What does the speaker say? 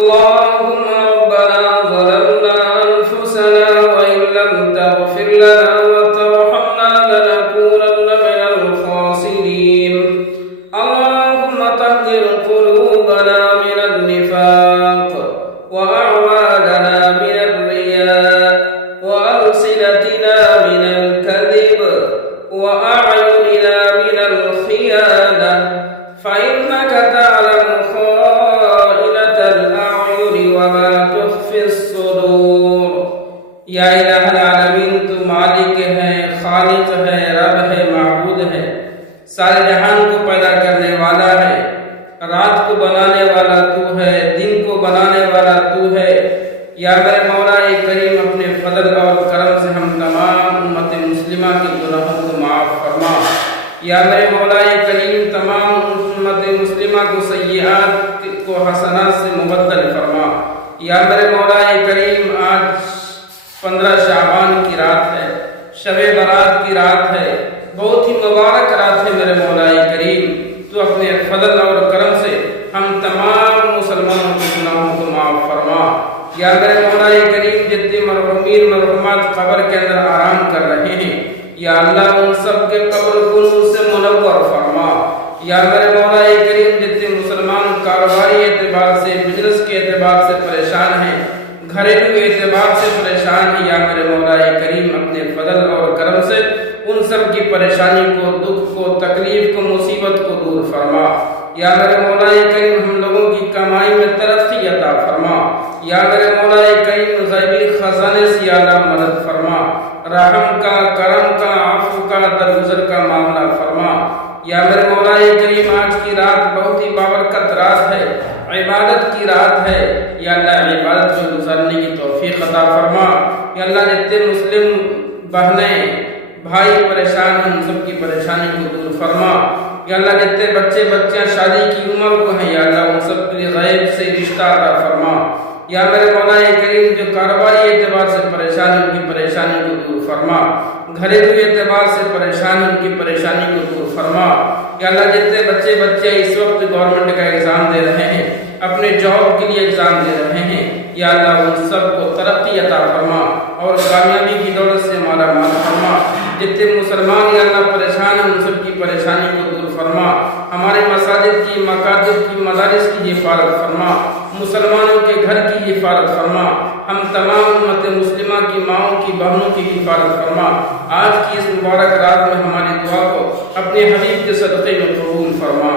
اللهم ربنا ظلمنا أنفسنا وإن لم تغفر لنا وترحمنا لنكونن من الخاسرين. اللهم طهر قلوبنا من النفاق وأعمالنا من الرياء وألسنتنا من الكذب وأعيننا من الخيانة فإنك تعلم خائنة الأعين وما تخفي الصدور. یا الہ العالمین، تو مالک ہے، خالق ہے، رب ہے، معبود ہے، سارے جہان کو پیدا کرنے والا ہے، رات کو بنانے والا تو ہے، دن کو بنانے والا تو ہے. یا میرے مولا کریم، اپنے فضل اور کرم سے ہم تمام امت مسلمہ کے گناہوں کو معاف فرما. یا میرے مولا کریم، تمام امت مسلمہ کو سیئات کو حسنات سے مبدل فرما. یا میرے مولا کریم، آج 15 شعبان کی رات ہے، شب برات کی رات ہے، بہت ہی مبارک رات ہے. میرے مولا کریم، تو اپنے فضل اور کرم سے ہم تمام مسلمانوں کے گناہوں کو معاف فرما. یا میرے مولا کریم، جتنے مرحومین مرحومات قبر کے اندر آرام کر رہے ہیں، یا اللہ ان سب کے قبر کو نور سے منور فرما. یا میرے مولا کریم، جتنے مسلمان کاروباری اعتبار سے، بزنس کے اعتبار سے پریشان ہیں، گھریلو اعتبار سے پریشان ہیں، یا میرے مولا کریم، اپنے فضل اور کرم سے ان سب کی پریشانی کو، دکھ کو، تکلیف کو، مصیبت کو دور فرما. یا میرے مولا کریم، ہم لوگوں کی کمائی میں ترقی عطا فرما. یا میرے مولا کریم، غیبی خزانے سے یا اللہ مدد فرما. رحم کا، کرم کا، عفو کا، درگزر کا معاملہ فرما. یا میرے مولا کریم، آج کی رات بہت ہی بابرکت رات ہے، عبادت کی رات ہے. یا اللہ عبادت میں گزارنے کی توفیق عطا فرما. یا اللہ جتنے مسلم بہنیں بھائی پریشان ہیں، ان سب کی پریشانی کو دور فرما. یا اللہ جتنے بچے بچیاں شادی کی عمر کو ہیں، یا اللہ ان سب کے لیے غیب سے رشتہ عطا فرما. یا میرے مولا کریم، جو کاروباری اعتبار سے پریشان ہیں، ان کی پریشانی کو دور فرما. گھریلو اعتبار سے پریشان ہیں، ان کی پریشانی کو دور فرما. یا اللہ جتنے بچے بچیاں اس وقت گورنمنٹ کا ایگزام دے رہے ہیں، اپنے جاب کے لیے ایگزام دے رہے ہیں، یا اللہ ان سب کو ترقی عطا فرما اور کامیابی کی دولت سے مالا مال فرما. جتنے مسلمان یا اللہ پریشان ہیں، ان سب کی پریشانی کو دور فرما. ہمارے مساجد کی، مکاتب کی، مدارس کی حفاظت فرما. مسلمانوں کے گھر کی حفاظت فرما. ہم تمام امت مسلمہ کی ماؤں کی، بہنوں کی حفاظت فرما. آج کی اس مبارک رات میں ہماری دعا کو اپنے حبیب کے صدقے میں قبول فرما.